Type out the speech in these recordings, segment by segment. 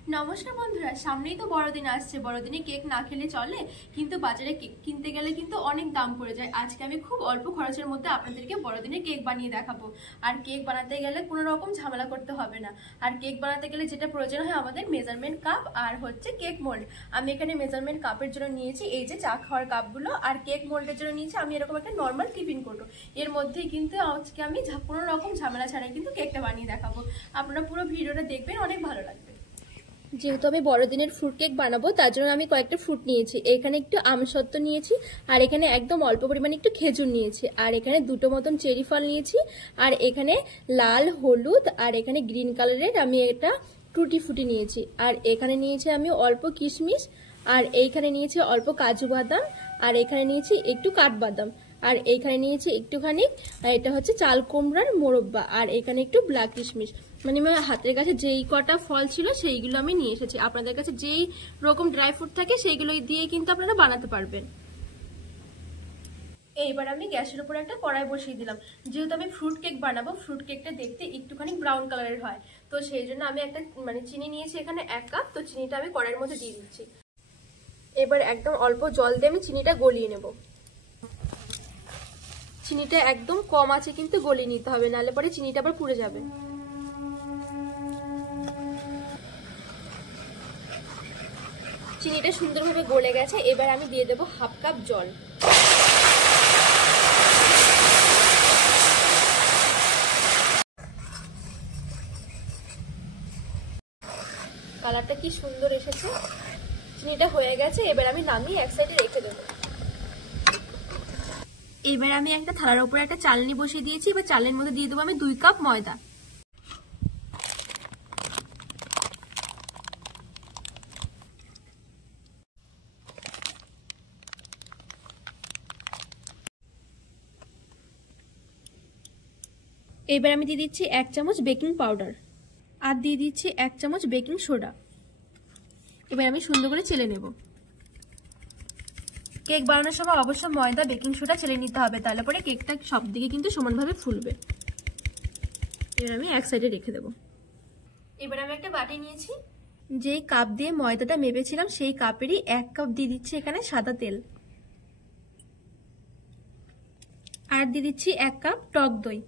নমস্কার বন্ধুরা, সামনেই তো বড়দিন আসছে। বড়দিনে কেক না খেলে চলে, কিন্তু বাজারে কেক কিনতে গেলে কিন্তু অনেক দাম পড়ে যায়। আজকে আমি খুব অল্প খরচের মধ্যে আপনাদেরকে বড়দিনে কেক বানিয়ে দেখাবো। আর কেক বানাতে গেলে কোনো রকম ঝামেলা করতে হবে না। আর কেক বানাতে গেলে যেটা প্রয়োজন হয় আমাদের মেজারমেন্ট কাপ আর হচ্ছে কেক মোল্ড। আমি এখানে মেজারমেন্ট কাপের জন্য নিয়েছি এই যে চা খাওয়ার কাপগুলো, আর কেক মোল্ডের জন্য নিয়েছি আমি এরকম একটা নর্মাল টিফিন কৌটো। এর মধ্যেই কিন্তু আজকে আমি কোনো রকম ঝামেলা ছাড়াই কিন্তু কেকটা বানিয়ে দেখাবো। আপনারা পুরো ভিডিওটা দেখবেন, অনেক ভালো লাগবে। যেহেতু আমি বড়দিনের ফ্রুট কেক বানাবো তার জন্য আমি কয়েকটা ফ্রুট নিয়েছি। এখানে একটু আমসত্ত্ব নিয়েছি, আর এখানে একদম অল্প পরিমাণে একটু খেজুর নিয়েছি, আর এখানে দুটো মতন চেরি ফল নিয়েছি, আর এখানে লাল, হলুদ আর এখানে গ্রিন কালারের আমি এটা টুটি ফুটি নিয়েছি, আর এখানে নিয়েছি আমি অল্প কিশমিশ, আর এইখানে নিয়েছি অল্প কাজু বাদাম, আর এখানে নিয়েছি একটু কাঠবাদাম, আর এইখানে নিয়েছি একটুখানি এটা হচ্ছে চাল কুমড়ার মোরব্বা, আর এখানে একটু ব্ল্যাক কিশমিশ। মানে আমার হাতের কাছে যেই কটা ফল ছিল সেইগুলো আমি নিয়ে এসেছি। আপনাদের কাছে যেই রকম ড্রাই ফ্রুট থাকে সেইগুলো দিয়ে কিন্তু আপনারা বানাতে পারবেন। এইবার আমি গ্যাসের উপর একটা কড়াই বসিয়ে দিলাম। যেহেতু আমি ফ্রুট কেক বানাবো, ফ্রুট কেকটা দেখতে একটুখানি ব্রাউন কালারের হয়, তো সেই জন্য আমি একটা চিনি নিয়েছি এখানে 1 কাপ। তো চিনিটা আমি কড়াইয়ের মধ্যে দিয়ে দিচ্ছি। এবার একদম অল্প জল দিয়ে আমি চিনিটা গলিয়ে নেব। চিনিটা একদম কম আছে কিন্তু গলিয়ে নিতে হবে, নাহলে পরে চিনিটা আবার পুড়ে যাবে। চিনিটা সুন্দরভাবে গলে গেছে। এবার আমি দিয়ে দেবো 1/2 কাপ জল। কালারটা কি সুন্দর এসেছে। চিনিটা হয়ে গেছে, এবার আমি নামিয়ে এক সাইডে রেখে দেবো। এবার আমি একটা থালার উপরে একটা চালনি বসিয়ে দিয়েছি। এবার চালের মধ্যে দিয়ে দেবো আমি 2 কাপ ময়দা। এবার আমি দিয়ে দিচ্ছি 1 চামচ বেকিং পাউডার, আর দিয়ে দিচ্ছি 1 চামচ বেকিং সোডা। এবার আমি সুন্দর করে চেলে নেব। কেক বানানোর সময় অবশ্যই ময়দা, বেকিং সোডা চেলে নিতে হবে, তাহলে পরে কেকটা সব দিকে কিন্তু সমানভাবে ফুলবে। এবার আমি এক সাইডে রেখে দেব। এবার আমি একটা বাটি নিয়েছি, যেই কাপ দিয়ে ময়দাটা মেপেছিলাম সেই কাপেরই 1 কাপ দিয়ে দিচ্ছি এখানে সাদা তেল, আর দিয়ে দিচ্ছি 1 কাপ টক দই।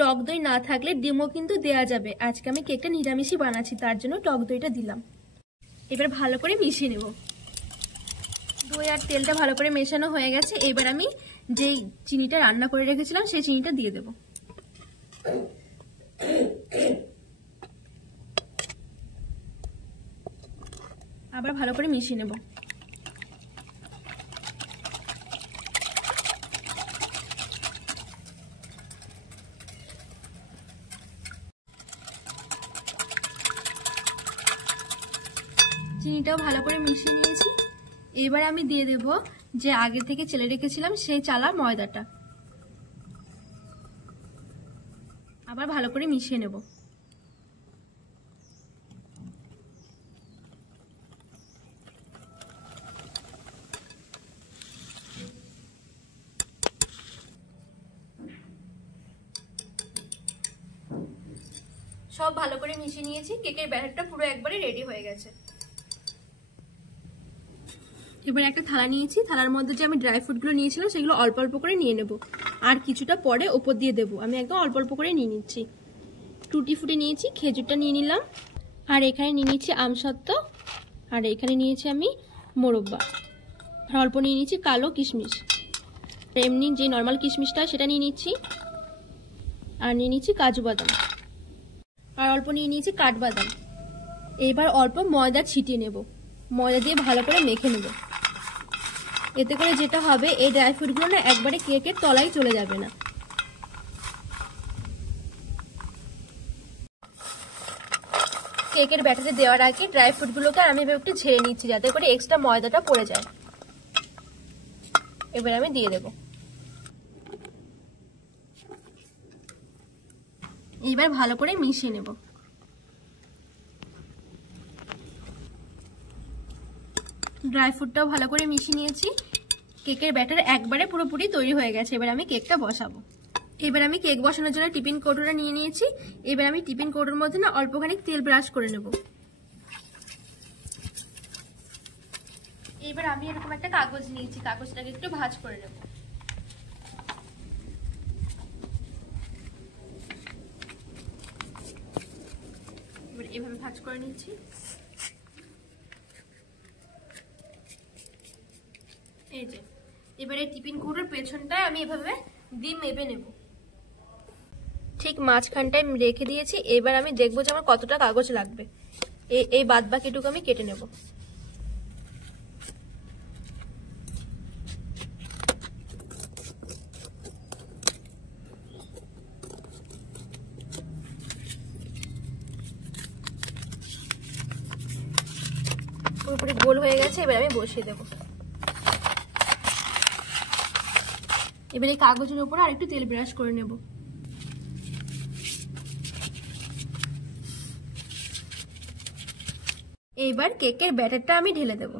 টক দই না থাকলে ডিমও কিন্তু দেয়া যাবে। আজকে আমি কেকটা নিরামিষই বানাচ্ছি, তার জন্য টক দইটা দিলাম। এবার ভালো করে মিশিয়ে নেব। দই আর তেলটা ভালো করে মেশানো হয়ে গেছে। এবার আমি যেই চিনিটা রান্না করে রেখেছিলাম সেই চিনিটা দিয়ে দেব। আবার ভালো করে মিশিয়ে নেব। চিনিটাও ভালো করে মিশিয়ে নিয়েছি। এবার আমি দিয়ে দেব যে আগে থেকে চেলে রেখেছিলাম সেই চালা ময়দাটা। আবার ভালো করে মিশিয়ে নেব। সব ভালো করে মিশিয়ে নিয়েছি। কেকের ব্যাটারটা পুরো একবারে রেডি হয়ে গেছে। এবার একটা থালা নিয়েছি, থালার মধ্যে যে আমি ড্রাই ফ্রুটগুলো নিয়েছিলাম সেগুলো অল্প অল্প করে নিয়ে নেব, আর কিছুটা পরে উপর দিয়ে দেবো। আমি একদম অল্প অল্প করে নিয়ে নিচ্ছি। টুটি ফুটি নিয়েছি, খেজুরটা নিয়ে নিলাম, আর এখানে নিয়ে নিচ্ছি আমসত্ত্ব, আর এখানে নিয়েছি আমি মোরব্বা, আর অল্প নিয়ে নিচ্ছি কালো কিশমিশ। এমনি যে নর্মাল কিশমিশটা সেটা নিয়ে নিচ্ছি, আর নিয়ে নিচ্ছি কাজু বাদাম, আর অল্প নিয়ে নিয়েছি কাঠবাদাম। এবার অল্প ময়দা ছিটিয়ে নেব। ময়দা দিয়ে ভালো করে মেখে নেব। এতে করে যেটা হবে এই ড্রাই ফ্রুটগুলো না একবারে কেকের তলায় চলে যাবে না। কেকের ব্যাটারে দেওয়ার আগে ড্রাই ফ্রুটগুলোকে আমি একটু ঝেড়ে নিচ্ছি যাতে করে এক্সট্রা ময়দাটা পড়ে যায়। এবার আমি দিয়ে দেব। এবার ভালো করে মিশিয়ে নেব। ড্রাই ফ্রুটটাও ভালো করে মিশিয়ে নিয়েছি। কেকের ব্যাটার একবারে পুরোপুরি তৈরি হয়ে গেছে। এবার আমি কেকটা বসাবো। এবার আমি কেক বসানোর জন্য টিফিন কৌটোটা নিয়ে নিয়েছি। এবার আমি টিফিন কৌটোর মধ্যে না অল্পখানি তেল ব্রাশ করে নেব। এবার আমি এরকম একটা কাগজ নিয়েছি, কাগজটাকে একটু ভাঁজ করে নেব। এবার এভাবে ভাঁজ করে নিচ্ছি। এই যে এবারে টিফিন কৌটোর পেছনটায় আমি এভাবে দিয়ে মেপে নেব। ঠিক মাঝখানটায় রেখে দিয়েছি। এবার আমি দেখবো যে আমার কতটা কাগজ লাগবে। এই বাদ বাকিটুকু আমি কেটে নেব। পুরোপুরি গোল হয়ে গেছে। এবার আমি বসিয়ে দেব। এবার এই কাগজের উপরে আরেকটু তেল ব্রাশ করে নেব। এইবার কেকের ব্যাটারটা আমি ঢেলে দেব।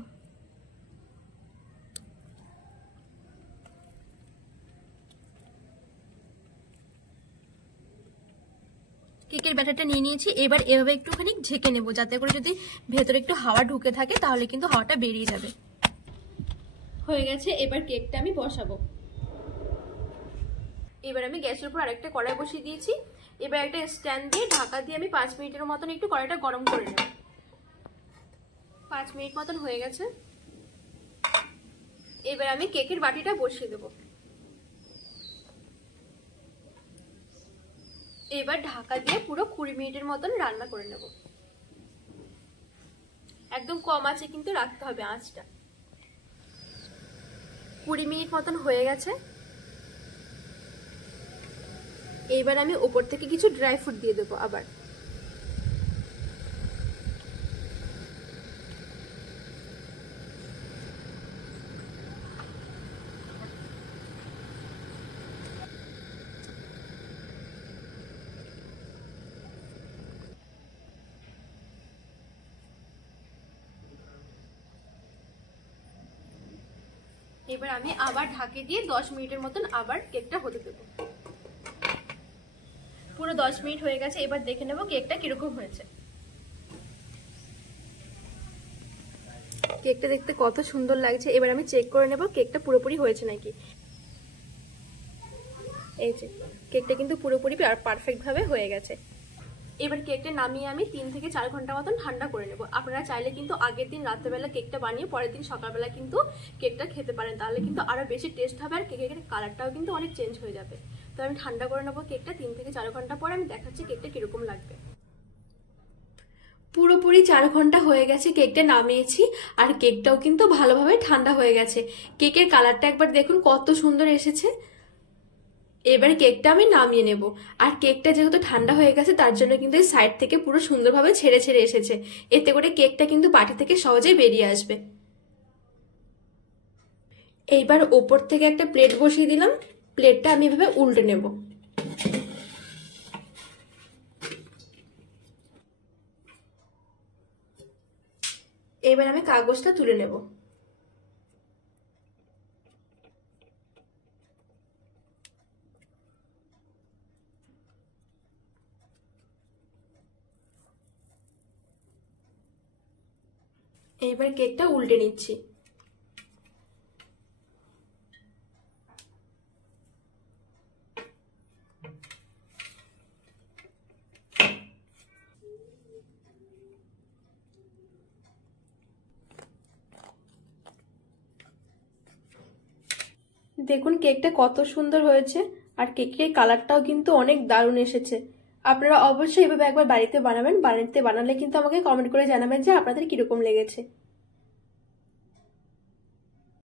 কেকের ব্যাটারটা নিয়ে নিয়েছি। এবার এভাবে একটুখানি ঝেঁকে নেব, যাতে করে যদি ভেতরে একটু হাওয়া ঢুকে থাকে তাহলে কিন্তু হাওয়াটা বেরিয়ে যাবে। হয়ে গেছে। এবার কেকটা আমি বসাবো। এবার আমি গ্যাসের উপর আরেকটা কড়াই বসিয়ে দিয়েছি। এবার একটা স্ট্যান্ড দিয়ে ঢাকা দিয়ে আমি 5 মিনিটের মতন একটু কড়াইটা গরম করে নেব। 5 মিনিট মতন হয়ে গেছে। এবার আমি কেকের বাটিটা বসিয়ে দেব। এবার ঢাকা দিয়ে পুরো 20 মিনিটের মতন রান্না করে নেব। একদম কম আঁচে কিন্তু রাখতে হবে আঁচটা। 20 মিনিট মতন হয়ে গেছে। এইবার আমি উপর থেকে কিছু ড্রাই ফ্রুট দিয়ে দেবো আবার। এবার আমি আবার ঢাকে দিয়ে 10 মিনিটের মতন আবার কেকটা হতে দেবো। পুরো 10 মিনিট হয়ে গেছে। এবার দেখে নেব কেকটা কিরকম হয়েছে। কেকটা দেখতে কত সুন্দর লাগছে। এবার আমি চেক করে নেব কেকটা পুরোপুরি হয়েছে নাকি। এই যে কেকটা কিন্তু পুরোপুরি পারফেক্ট ভাবে হয়ে গেছে। এবার কেকটা নামিয়ে আমি 3 থেকে 4 ঘন্টা মতন ঠান্ডা করে নেব। আপনারা চাইলে কিন্তু আগের দিন রাত্রেবেলা কেকটা বানিয়ে পরের দিন সকালবেলা কিন্তু কেকটা খেতে পারেন, তাহলে কিন্তু আরো বেশি টেস্ট হবে আর কেকের কালারটাও কিন্তু অনেক চেঞ্জ হয়ে যাবে। তো আমি ঠান্ডা করে নেবো কেকটা। 3 থেকে 4 ঘন্টা পরে আমি দেখাচ্ছি কেকটা কিরকম লাগবে। পুরোপুরি 4 ঘন্টা হয়ে গেছে কেকটা নামিয়েছি, আর কেকটাও কিন্তু ভালোভাবে ঠান্ডা হয়ে গেছে। কেকের কালারটা একবার দেখুন কত সুন্দর এসেছে। এবার কেকটা আমি নামিয়ে নেব। আর কেকটা যেহেতু ঠান্ডা হয়ে গেছে তার জন্য কিন্তু এই সাইড থেকে পুরো সুন্দরভাবে ছেড়ে ছেড়ে এসেছে। এতে করে কেকটা কিন্তু বাটি থেকে সহজেই বেরিয়ে আসবে। এইবার ওপর থেকে একটা প্লেট বসিয়ে দিলাম। প্লেটটা আমি এভাবে উল্টে নেব। এবার আমি কাগজটা তুলে নেব। এইবার কেকটা উল্টে নিচ্ছি। দেখুন কেকটা কত সুন্দর হয়েছে, আর কেকের কালারটাও কিন্তু অনেক দারুণ এসেছে। আপনারা অবশ্যই এভাবে একবার বাড়িতে বানাবেন। বাড়িতে বানালে কিন্তু আমাকে কমেন্ট করে জানাবেন যে আপনাদের কিরকম লেগেছে।